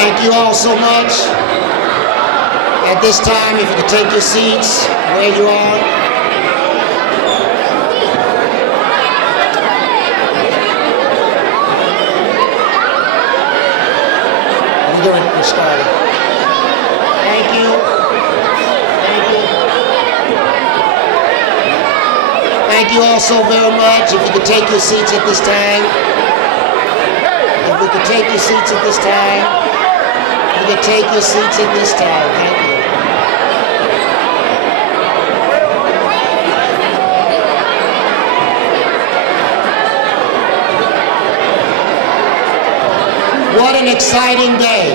Thank you all so much. At this time, if you could take your seats where you are. We're going to get started. Thank you. Thank you. Thank you all so very much. If you could take your seats at this time. If we could take your seats at this time. You can take your seats at this time. Thank you. What an exciting day.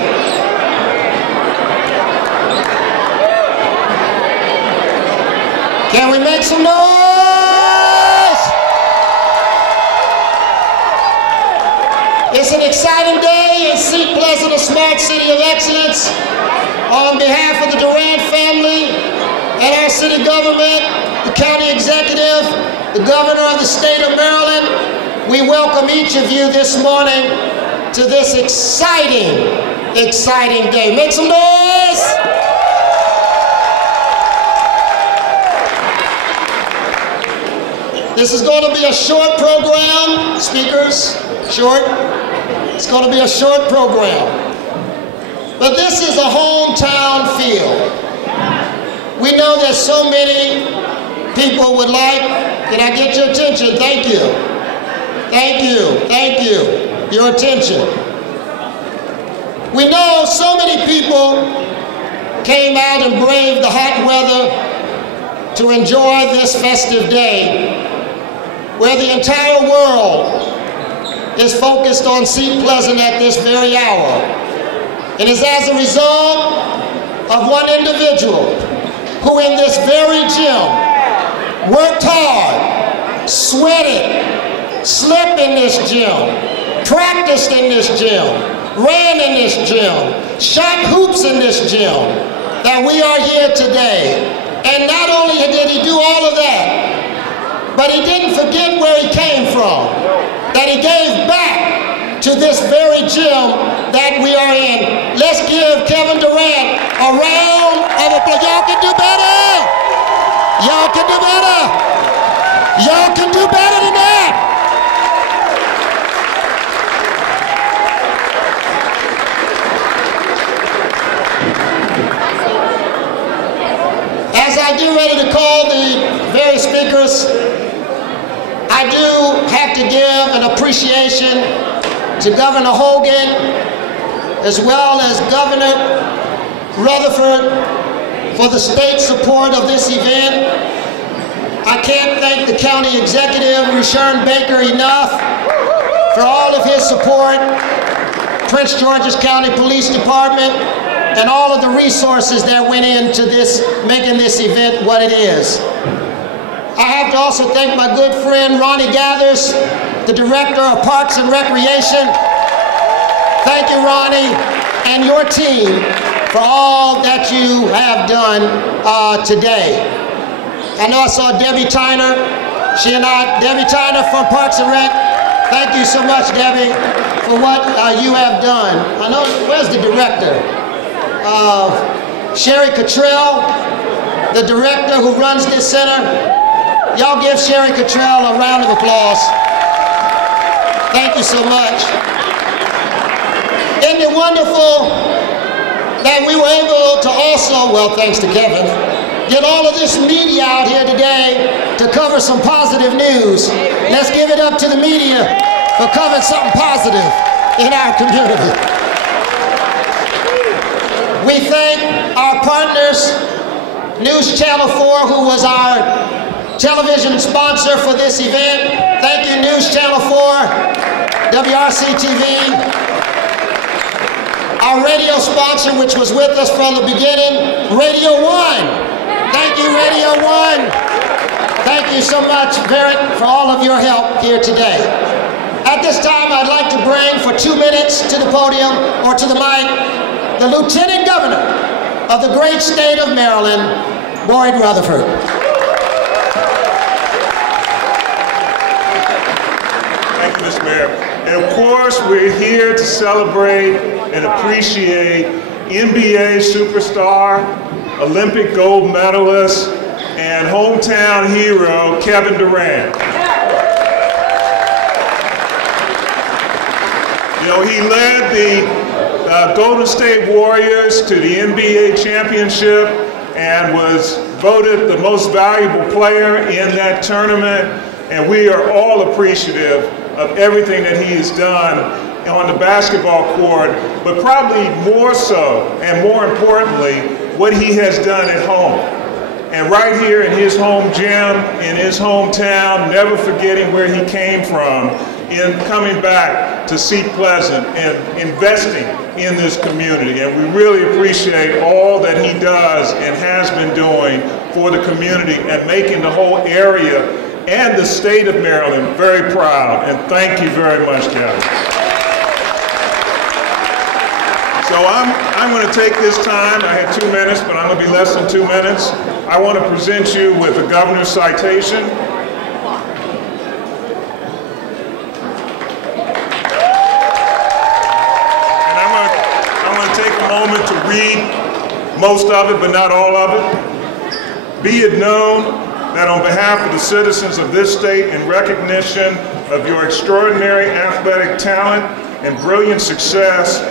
Can we make some noise? It's an exciting day in Seat Pleasant, a smart city of excellence. On behalf of the Durant family and our city government, the county executive, the governor of the state of Maryland, we welcome each of you this morning to this exciting, exciting day. Make some noise! This is going to be a short program, speakers, short. It's going to be a short program. But this is a hometown feel. We know that so many people would like, can I get your attention? Thank you. Thank you. Thank you. Your attention. We know so many people came out and braved the hot weather to enjoy this festive day where the entire world is focused on Seat Pleasant at this very hour. It is as a result of one individual who in this very gym worked hard, sweated, slept in this gym, practiced in this gym, ran in this gym, shot hoops in this gym, that we are here today. And not only did he do all of that, but he didn't forget where he came from, that he gave back to this very gym that we are in. Let's give Kevin Durant a round of applause. Y'all can do better. Y'all can do better. Y'all can do better than that. As I get ready to call the various speakers, I do have to give an appreciation to Governor Hogan as well as Governor Rutherford for the state support of this event. I can't thank the county executive, Rushern Baker, enough for all of his support, Prince George's County Police Department, and all of the resources that went into this, making this event what it is. I have to also thank my good friend Ronnie Gathers, the Director of Parks and Recreation. Thank you, Ronnie, and your team for all that you have done today. I know I saw Debbie Tyner. Debbie Tyner from Parks and Rec. Thank you so much, Debbie, for what you have done. I know, where's the director? Sherry Cottrell, the director who runs this center. Y'all give Sherry Cottrell a round of applause. Thank you so much. Isn't it wonderful that we were able to also, well, thanks to Kevin, get all of this media out here today to cover some positive news. Let's give it up to the media for covering something positive in our community. We thank our partners, News Channel 4, who was our television sponsor for this event. Thank you, News Channel 4, WRC-TV. Our radio sponsor, which was with us from the beginning, Radio 1. Thank you, Radio 1. Thank you so much, Barrett, for all of your help here today. At this time, I'd like to bring for 2 minutes to the podium, or to the mic, the Lieutenant Governor of the great state of Maryland, Boyd Rutherford. Thank you, Mr. Mayor. And of course, we're here to celebrate and appreciate NBA superstar, Olympic gold medalist, and hometown hero, Kevin Durant. You know, he led the Golden State Warriors to the NBA championship and was voted the most valuable player in that tournament. And we are all appreciative of everything that he has done on the basketball court, but probably more so and more importantly, what he has done at home. And right here in his home gym, in his hometown, never forgetting where he came from, in coming back to Seat Pleasant and investing in this community. And we really appreciate all that he does and has been doing for the community and making the whole area and the state of Maryland very proud. And thank you very much, Kevin. So I'm going to take this time. I had 2 minutes, but I'm going to be less than 2 minutes. I want to present you with a governor's citation. And I'm going to take a moment to read most of it, but not all of it. Be it known that on behalf of the citizens of this state, in recognition of your extraordinary athletic talent and brilliant success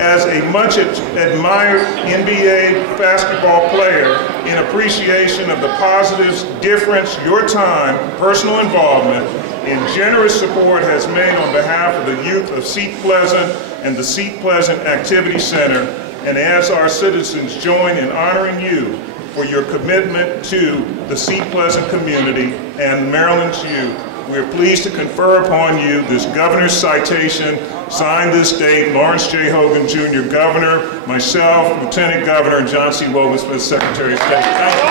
as a much admired NBA basketball player, in appreciation of the positive difference your time, personal involvement, and generous support has made on behalf of the youth of Seat Pleasant and the Seat Pleasant Activity Center, and as our citizens join in honoring you for your commitment to the Seat Pleasant community and Maryland's youth, we are pleased to confer upon you this governor's citation, signed this date, Lawrence J. Hogan, Jr., Governor, myself, Lieutenant Governor, and John C. Wobensmith, Secretary of State. Thank you.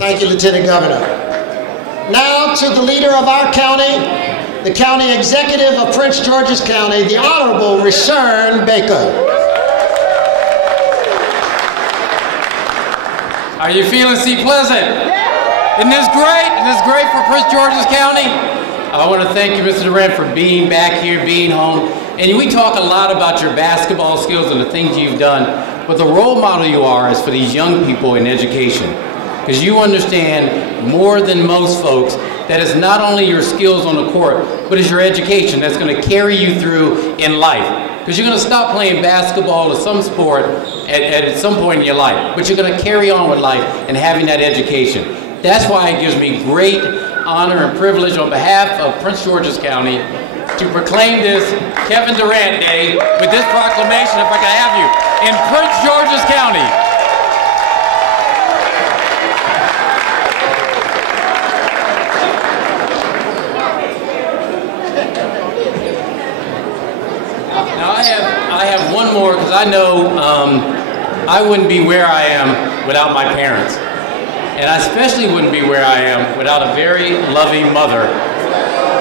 Thank you, Lieutenant Governor. Now to the leader of our county, the County Executive of Prince George's County, the Honorable Rishern Baker. Are you feeling Seat Pleasant? Isn't this great? Isn't this great for Prince George's County? I want to thank you, Mr. Durant, for being back here, being home. And we talk a lot about your basketball skills and the things you've done, but the role model you are is for these young people in education. Because you understand more than most folks that it's not only your skills on the court, but it's your education that's going to carry you through in life. Because you're going to stop playing basketball or some sport at some point in your life, but you're going to carry on with life and having that education. That's why it gives me great honor and privilege on behalf of Prince George's County to proclaim this Kevin Durant Day with this proclamation, if I can have you, in Prince George's County. I have one more, because I know I wouldn't be where I am without my parents. And I especially wouldn't be where I am without a very loving mother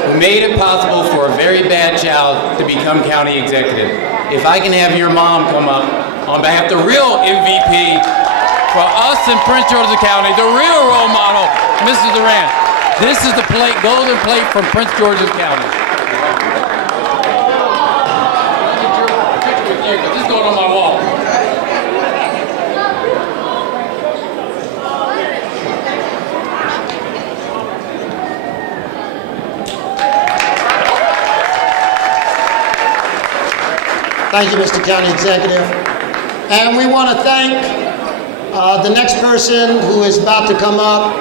who made it possible for a very bad child to become county executive. If I can have your mom come up on behalf of the real MVP for us in Prince George's County, the real role model, Mrs. Durant. This is the plate, golden plate from Prince George's County. This is going on my wall. Thank you, Mr. County Executive. And we want to thank the next person who is about to come up,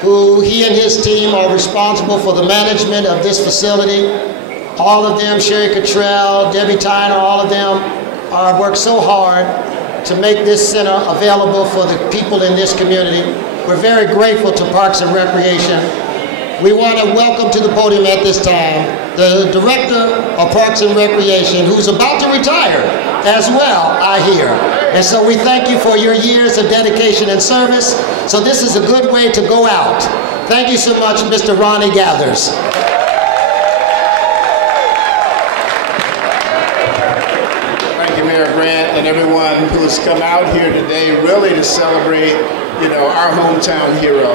who he and his team are responsible for the management of this facility. All of them, Sherry Cottrell, Debbie Tyner, all of them are worked so hard to make this center available for the people in this community. We're very grateful to Parks and Recreation. We want to welcome to the podium at this time the Director of Parks and Recreation, who's about to retire as well, I hear. And so we thank you for your years of dedication and service. So this is a good way to go out. Thank you so much, Mr. Ronnie Gathers. Thank you, Mayor Grant, and everyone who's come out here today really to celebrate, you know, our hometown hero.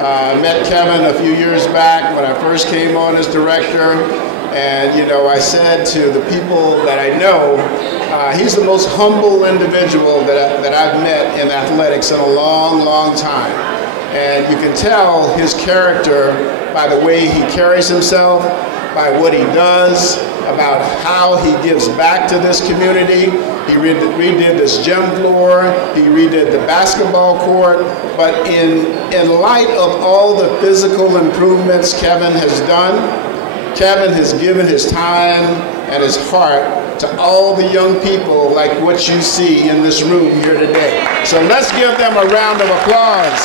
I met Kevin a few years back when I first came on as director, and you know, I said to the people that I know, he's the most humble individual that I've met in athletics in a long, long time. And you can tell his character by the way he carries himself, by what he does, about how he gives back to this community. He redid this gym floor, he redid the basketball court, but in light of all the physical improvements Kevin has done, Kevin has given his time and his heart to all the young people like what you see in this room here today. So let's give them a round of applause.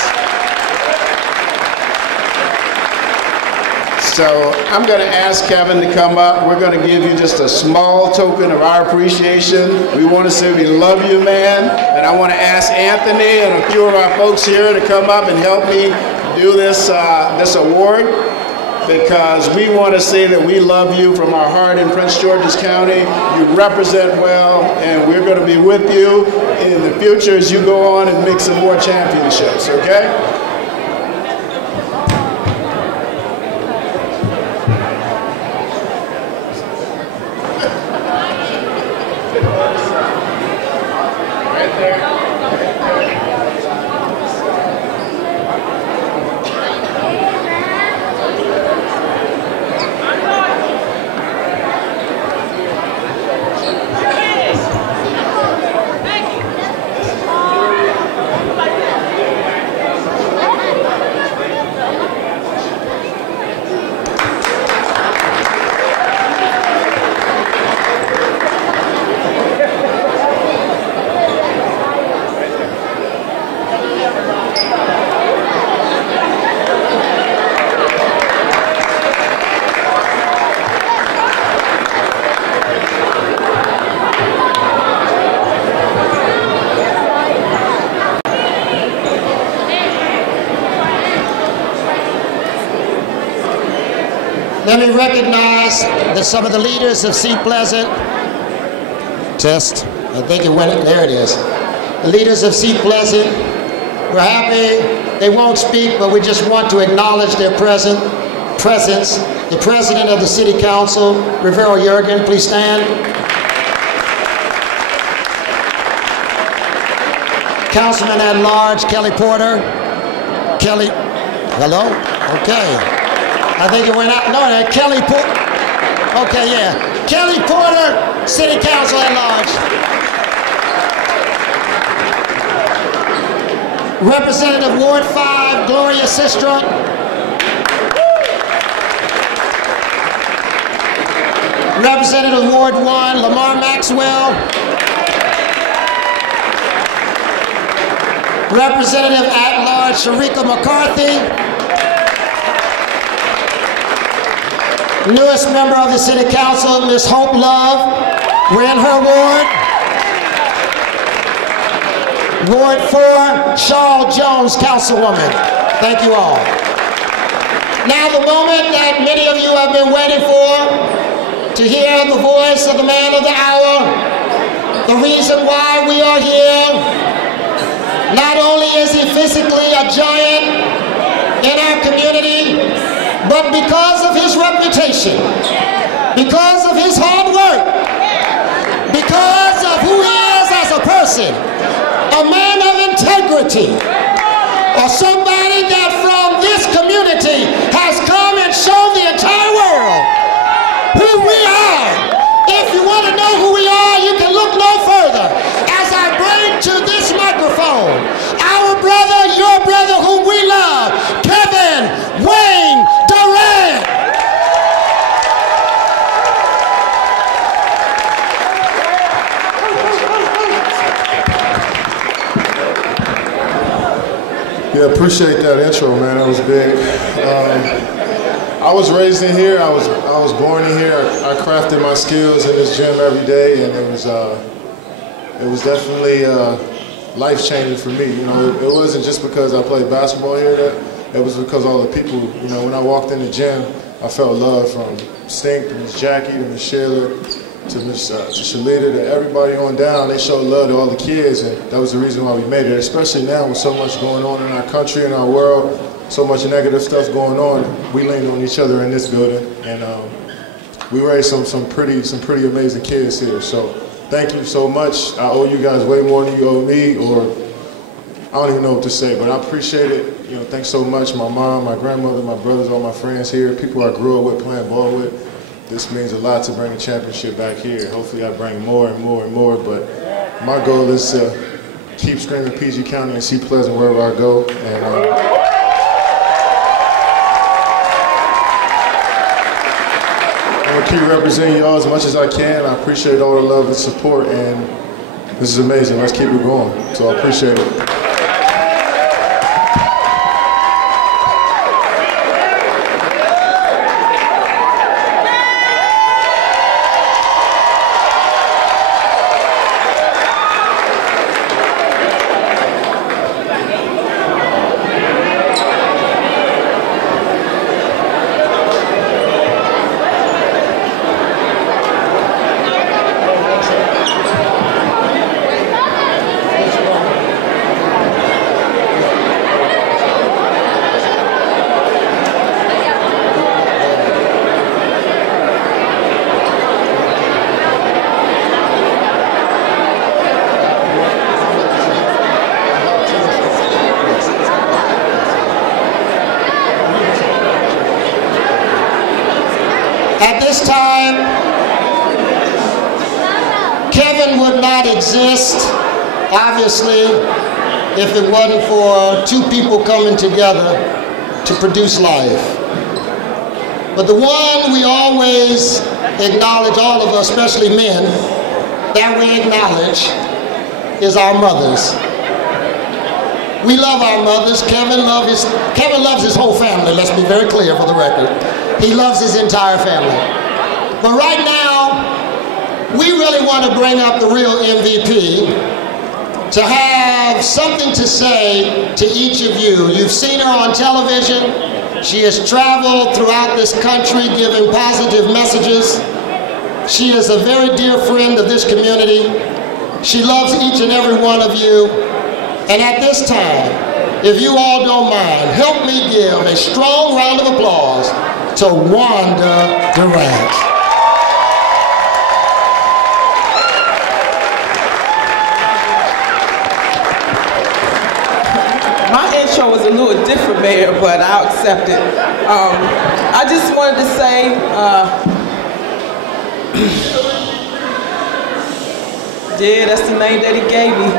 So I'm going to ask Kevin to come up. We're going to give you just a small token of our appreciation. We want to say we love you, man. And I want to ask Anthony and a few of our folks here to come up and help me do this, this award, because we want to say that we love you from our heart in Prince George's County. You represent well, and we're going to be with you in the future as you go on and make some more championships, okay? Let me recognize some of the leaders of Seat Pleasant. Test. I think it went, there it is. The leaders of Seat Pleasant, we're happy. They won't speak, but we just want to acknowledge their presence. The president of the city council, Rivero Jurgen, please stand. Councilman at large, Kelly Porter. Kelly, hello? Okay. I think it went out. No, Kelly Porter. Okay, yeah. Kelly Porter, City Council at large. Representative Ward 5, Gloria Sistra. Representative Ward 1, Lamar Maxwell. Representative at large, Sharika McCarthy. Newest member of the City Council, Ms. Hope Love. We're in her ward. Ward 4, Charles Jones, Councilwoman. Thank you all. Now the moment that many of you have been waiting for, to hear the voice of the man of the hour, the reason why we are here. Not only is he physically a giant in our community, but because of his reputation, because of his hard work, because of who he is as a person, a man of integrity, or somebody that from this community has come and shown the entire world who we are. If you want to know who we are, you can look no further as I bring to this microphone our brother, your brother, whom we love, Kevin Wayne Durant. Yeah, appreciate that intro, man. That was big. I was raised in here. I was born in here. I crafted my skills in this gym every day, and it was definitely life-changing for me. You know, it wasn't just because I played basketball here. It was because all the people. You know, when I walked in the gym, I felt love from Stink to Miss Jackie to Miss Sheila, to Shalita, to everybody on down. They showed love to all the kids, and that was the reason why we made it, especially now with so much going on in our country and our world, so much negative stuff going on. We leaned on each other in this building, and we raised some pretty amazing kids here. So thank you so much. I owe you guys way more than you owe me, or I don't even know what to say, but I appreciate it. You know, thanks so much. My mom, my grandmother, my brothers, all my friends here, people I grew up with, playing ball with. This means a lot to bring a championship back here. Hopefully I bring more and more and more, but my goal is to keep screaming PG County and see Pleasant wherever I go. And I'm gonna keep representing y'all as much as I can. I appreciate all the love and support, and this is amazing. Let's keep it going. So I appreciate it. At this time, Kevin would not exist, obviously, if it wasn't for two people coming together to produce life. But the one we always acknowledge, all of us, especially men, that we acknowledge is our mothers. We love our mothers. Kevin loves his whole family, let's be very clear for the record. He loves his entire family. But right now, we really want to bring up the real MVP to have something to say to each of you. You've seen her on television. She has traveled throughout this country giving positive messages. She is a very dear friend of this community. She loves each and every one of you. And at this time, if you all don't mind, help me give a strong round of applause to Wanda Durant. My intro was a little different, Mayor, but I'll accept it. I just wanted to say, yeah, that's the name that he gave me.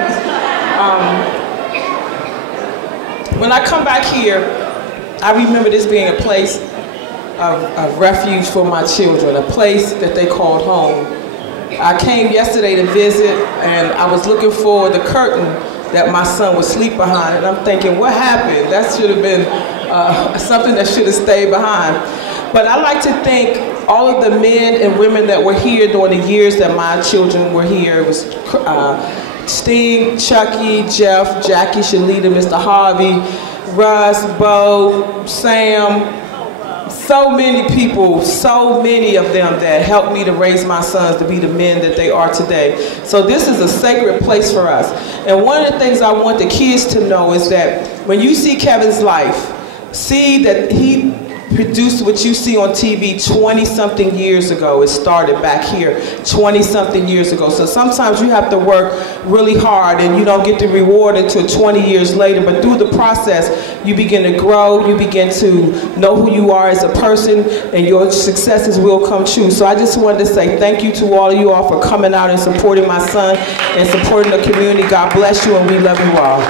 When I come back here, I remember this being a place of refuge for my children, a place that they called home. I came yesterday to visit, and I was looking for the curtain that my son would sleep behind, and I'm thinking, what happened? That should have been something that should have stayed behind. But I like to thank all of the men and women that were here during the years that my children were here. It was Sting, Chucky, Jeff, Jackie, Shalita, Mr. Harvey, Russ, Bo, Sam, so many people, so many of them that helped me to raise my sons to be the men that they are today. So this is a sacred place for us. And one of the things I want the kids to know is that when you see Kevin's life, see that he produced what you see on TV 20-something years ago. It started back here 20-something years ago. So sometimes you have to work really hard and you don't get the reward until 20 years later. But through the process, you begin to grow, you begin to know who you are as a person, and your successes will come true. So I just wanted to say thank you to all of you all for coming out and supporting my son and supporting the community. God bless you, and we love you all.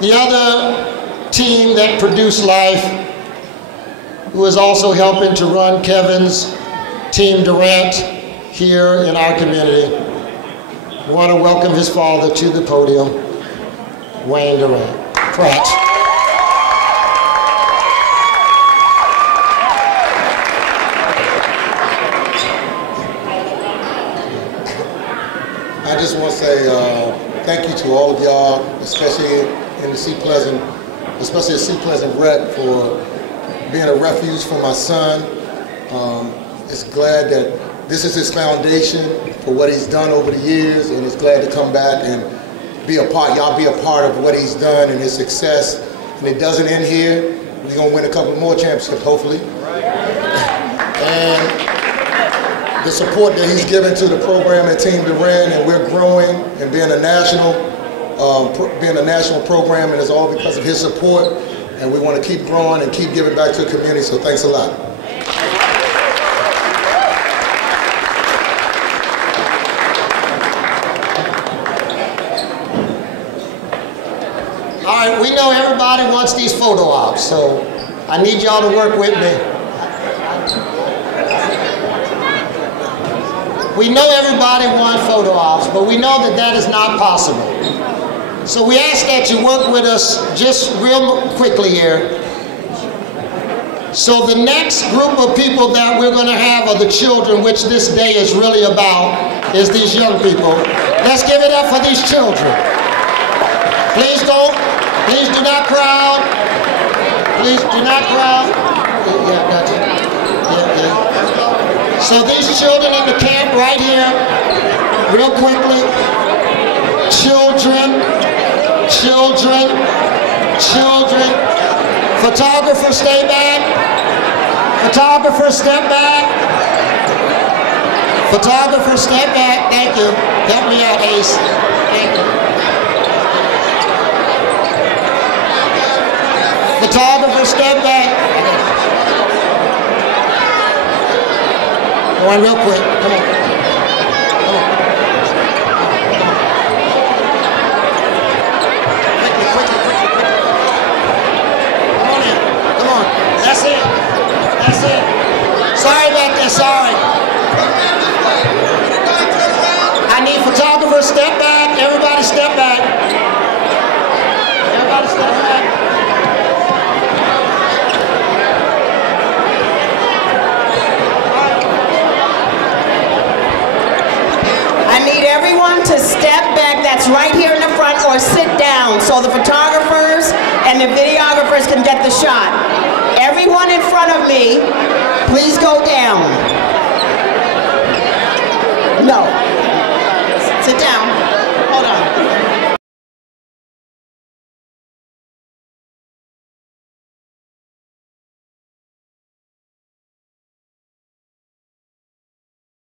The other team that produced life, who is also helping to run Kevin's team Durant here in our community, we want to welcome his father to the podium, Wayne Durant. Pratt. I just want to say thank you to all of y'all, especially in the Seat Pleasant especially at Sea Pleasant Rec, for being a refuge for my son. It's glad that this is his foundation for what he's done over the years, and he's glad to come back and be a part. Y'all be a part of what he's done and his success. And it doesn't end here. We're gonna win a couple more championships, hopefully. And the support that he's given to the program at Team Durant, and we're growing and being a national program, and it's all because of his support. And we want to keep growing and keep giving back to the community. So thanks a lot. All right, we know everybody wants these photo ops, so I need y'all to work with me. We know everybody wants photo ops, but we know that that is not possible. So we ask that you work with us just real quickly here. So the next group of people that we're going to have are the children, which this day is really about, is these young people. Let's give it up for these children. Please do not crowd. Please do not crowd. Yeah, that's it. Yeah. So these children in the camp right here, real quickly. Children. Photographers, stay back. Photographers, step back. Photographers, step back. Thank you. Help me out, Ace. Thank you. Photographers, step back. Going real quick. Come on. That's it. Sorry about that, sorry. I need photographers, step back. Everybody step back. Everybody step back. I need everyone to step back. That's right here in the front, or sit down so the photographers and the videographers can get the shot. Everyone in front of me, please go down. No. Sit down. Hold on.